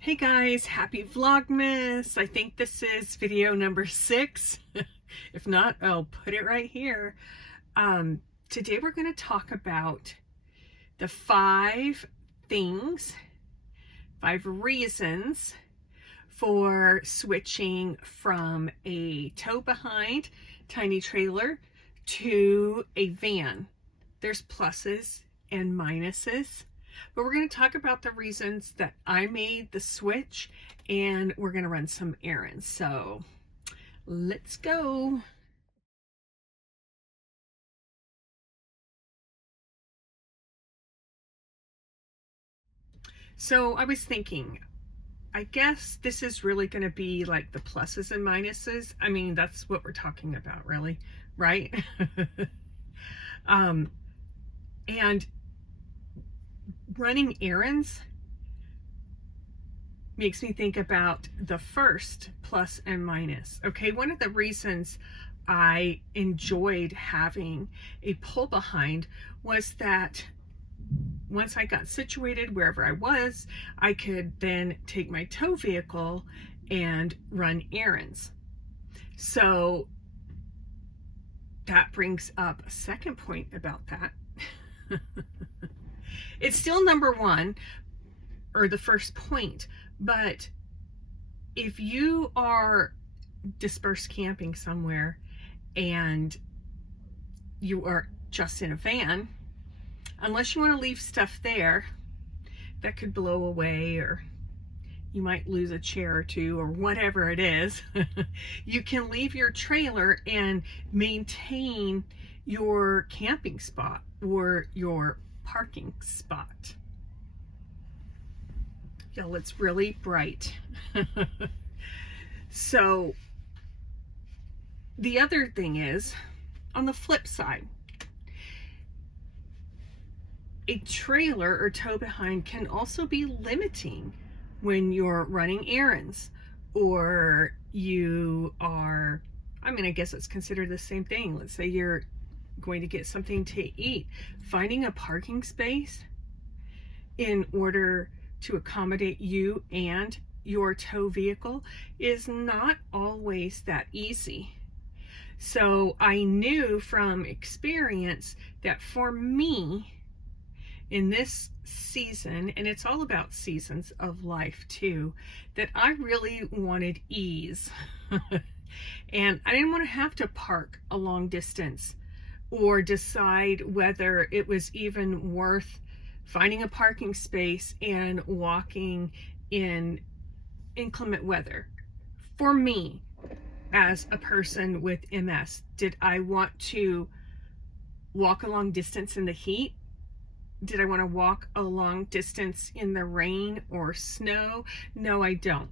Hey guys, happy Vlogmas. I think this is video number 6. If not, I'll put it right here. Today we're going to talk about the 5 reasons for switching from a tow behind tiny trailer to a van. There's pluses and minuses. But we're going to talk about the reasons that I made the switch, and we're going to run some errands. So let's go. So I was thinking, I guess this is really going to be like the pluses and minuses. I mean, that's what we're talking about, really, right? And running errands makes me think about the first plus and minus. Okay, one of the reasons I enjoyed having a pull behind was that once I got situated wherever I was, I could then take my tow vehicle and run errands. So that brings up a second point about that. It's still number one, or the first point, but if you are dispersed camping somewhere and you are just in a van, unless you want to leave stuff there that could blow away, or you might lose a chair or two, or whatever it is, you can leave your trailer and maintain your camping spot or your parking spot. Y'all, it's really bright. So the other thing is, on the flip side, a trailer or tow behind can also be limiting when you're running errands, or you are, I mean, I guess it's considered the same thing. Let's say you're going to get something to eat. Finding a parking space in order to accommodate you and your tow vehicle is not always that easy. So I knew from experience that for me, in this season, and it's all about seasons of life too, that I really wanted ease. And I didn't want to have to park a long distance or decide whether it was even worth finding a parking space and walking in inclement weather. For me, as a person with MS, did I want to walk a long distance in the heat? Did I want to walk a long distance in the rain or snow? No, I don't.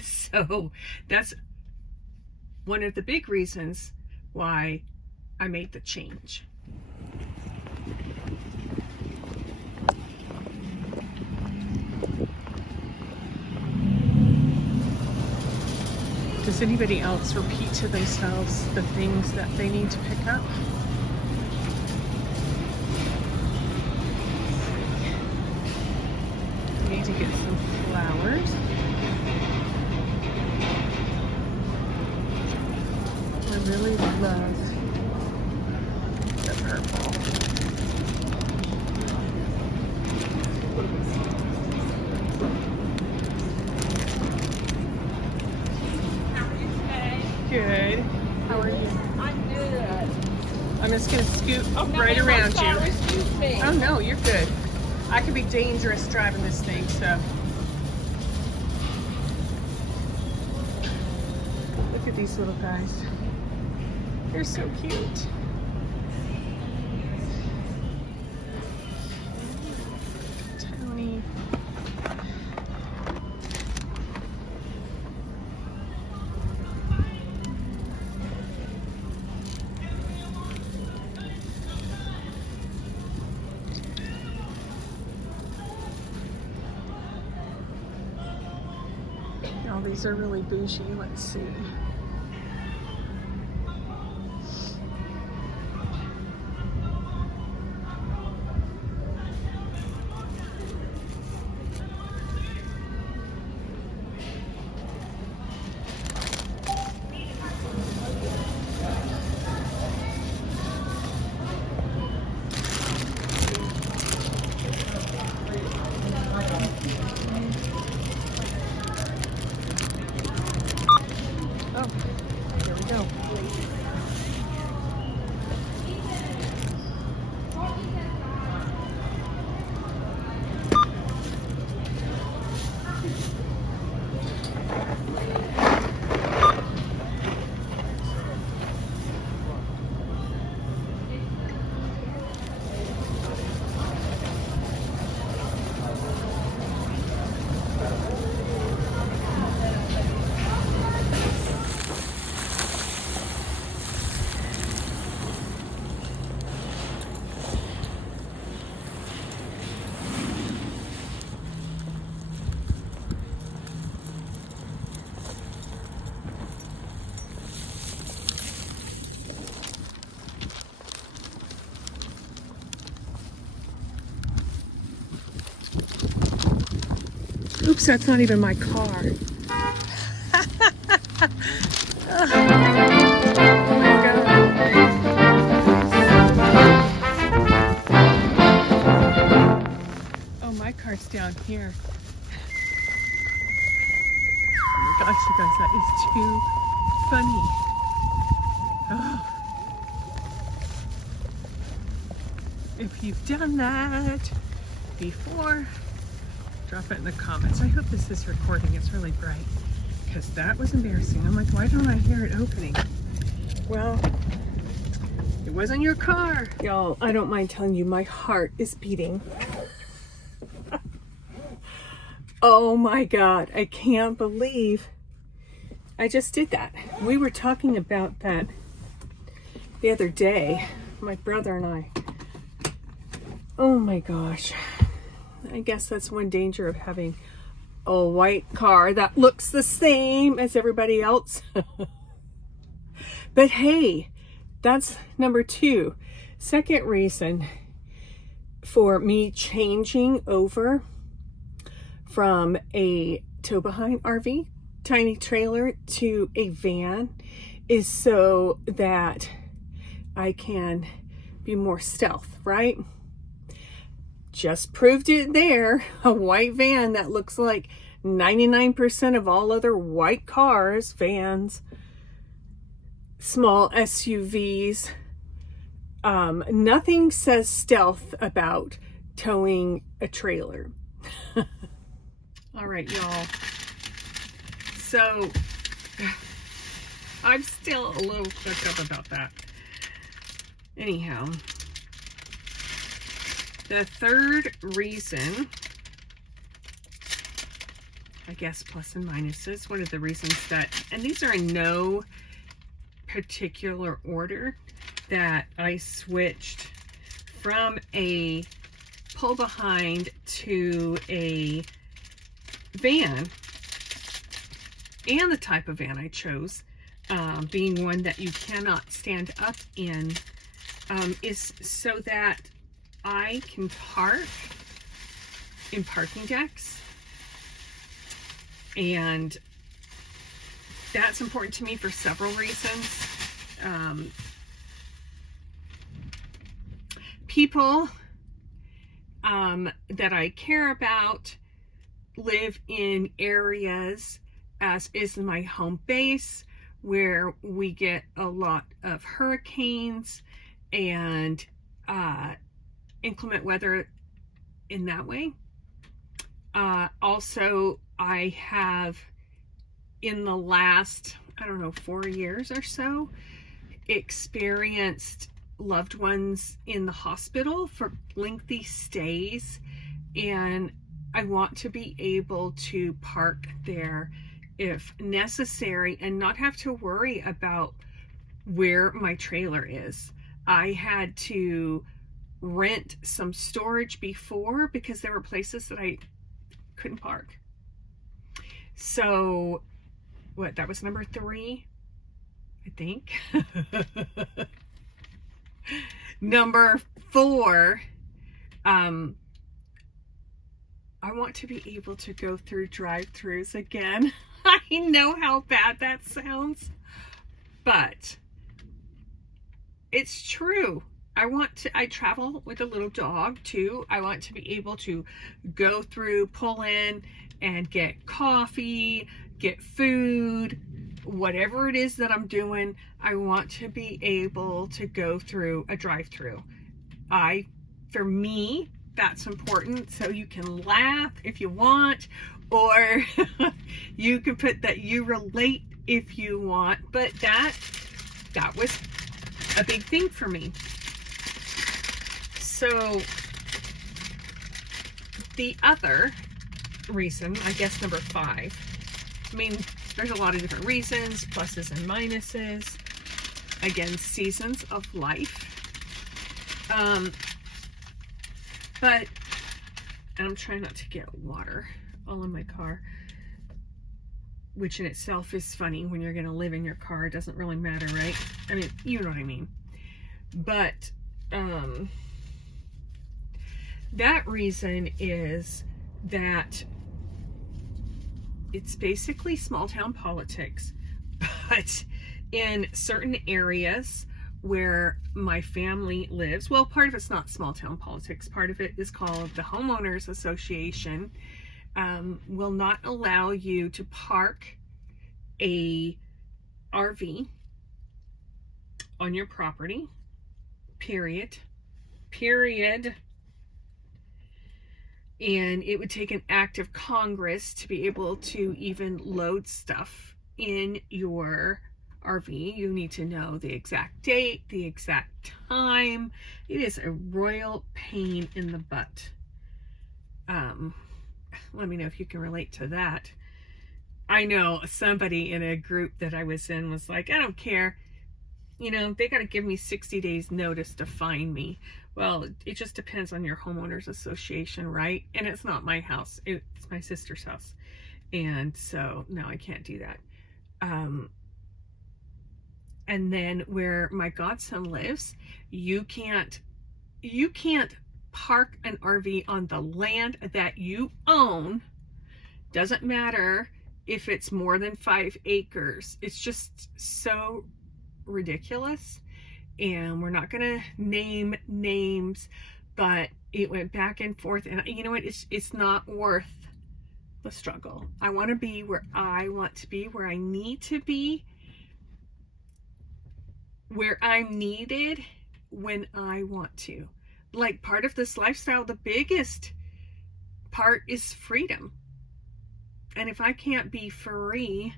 So that's one of the big reasons why I made the change. Does anybody else repeat to themselves the things that they need to pick up? I need to get some flowers. I really love the purple. Good. How are you? I'm good. I'm just going to scoot No, right ma'am, around I'm sorry. you. Excuse me. Oh no, you're good. I could be dangerous driving this thing, so. Look at these little guys. They're so cute. Tony. Oh, these are really bougie. Let's see. Oops, that's not even my car. Oh, my car's down here. Oh my gosh, you guys, that is too funny. Oh. If you've done that before, drop it in the comments. I hope this is recording. It's really bright because that was embarrassing. I'm like, why don't I hear it opening? Well, it wasn't your car. Y'all, I don't mind telling you, my heart is beating. Oh my God, I can't believe I just did that. We were talking about that the other day, my brother and I. Oh my gosh. I guess that's one danger of having a white car that looks the same as everybody else. But hey, that's number 2. Second reason for me changing over from a tow behind RV, tiny trailer, to a van is so that I can be more stealth, right? Just proved it there. A white van that looks like 99% of all other white cars, vans, small SUVs. Nothing says stealth about towing a trailer. All right, y'all. So I'm still a little shook up about that. Anyhow, the third reason, I guess plus and minuses, one of the reasons that, and these are in no particular order, that I switched from a pull behind to a van, and the type of van I chose, being one that you cannot stand up in, is so that I can park in parking decks, and that's important to me for several reasons. People that I care about live in areas, as is my home base, where we get a lot of hurricanes and inclement weather in that way. Also, I have, in the last, 4 years or so, experienced loved ones in the hospital for lengthy stays, and I want to be able to park there if necessary and not have to worry about where my trailer is. I had to rent some storage before because there were places that I couldn't park. So that was number 3, I think. Number 4, I want to be able to go through drive-thrus again. I know how bad that sounds, but it's true. I travel with a little dog too. I want to be able to go through, pull in and get coffee, get food, whatever it is that I'm doing. I want to be able to go through a drive-thru. For me, that's important. So you can laugh if you want, or you can put that you relate if you want, but that was a big thing for me. So the other reason, I guess number 5, there's a lot of different reasons, pluses and minuses. Again, seasons of life. But, and I'm trying not to get water all in my car, which in itself is funny. When you're going to live in your car, it doesn't really matter, right? You know what I mean. But that reason is that it's basically small town politics, but in certain areas where my family lives, well, part of it's not small town politics, part of it is called the homeowners association, will not allow you to park a RV on your property, period. And it would take an act of Congress to be able to even load stuff in your RV. You need to know the exact date, the exact time. It is a royal pain in the butt. Let me know if you can relate to that. I know somebody in a group that I was in was like, I don't care. You know, they got to give me 60 days notice to fine me. Well, it just depends on your homeowners association, right? And it's not my house. It's my sister's house. And so, no, I can't do that. And then where my godson lives, you can't park an RV on the land that you own. Doesn't matter if it's more than 5 acres. It's just so ridiculous. And we're not gonna name names, but it went back and forth, and you know what, it's not worth the struggle. I want to be where I want to be, where I need to be, where I'm needed when I want to. Like, part of this lifestyle, the biggest part is freedom. And if I can't be free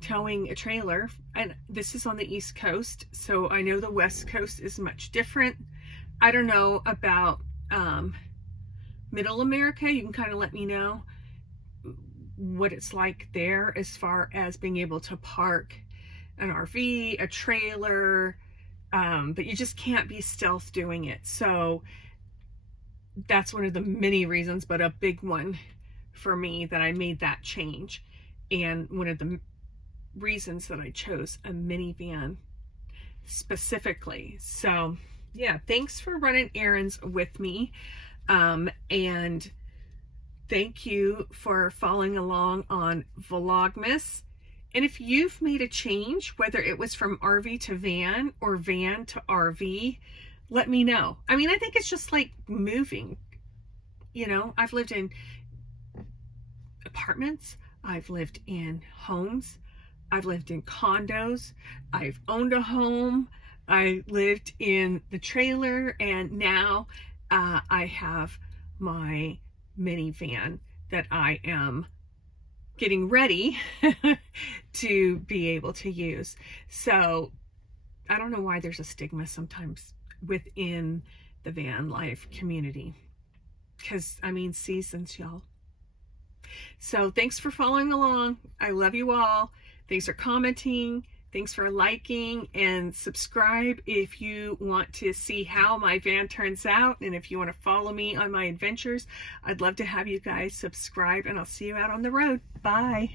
towing a trailer, and this is on the East Coast, so I know the West Coast is much different. I don't know about Middle America. You can kind of let me know what it's like there as far as being able to park an RV, a trailer, but you just can't be stealth doing it. So that's one of the many reasons, but a big one for me, that I made that change. And one of the reasons that I chose a minivan specifically. So yeah, thanks for running errands with me, and thank you for following along on Vlogmas. And if you've made a change, whether it was from RV to van or van to RV, let me know. I mean, I think it's just like moving. You know, I've lived in apartments, I've lived in homes, I've lived in condos, I've owned a home, I lived in the trailer, and now I have my minivan that I am getting ready to be able to use. So I don't know why there's a stigma sometimes within the van life community, because I mean, seasons, y'all. So thanks for following along. I love you all. Thanks for commenting. Thanks for liking, and subscribe if you want to see how my van turns out. And if you want to follow me on my adventures, I'd love to have you guys subscribe, and I'll see you out on the road. Bye.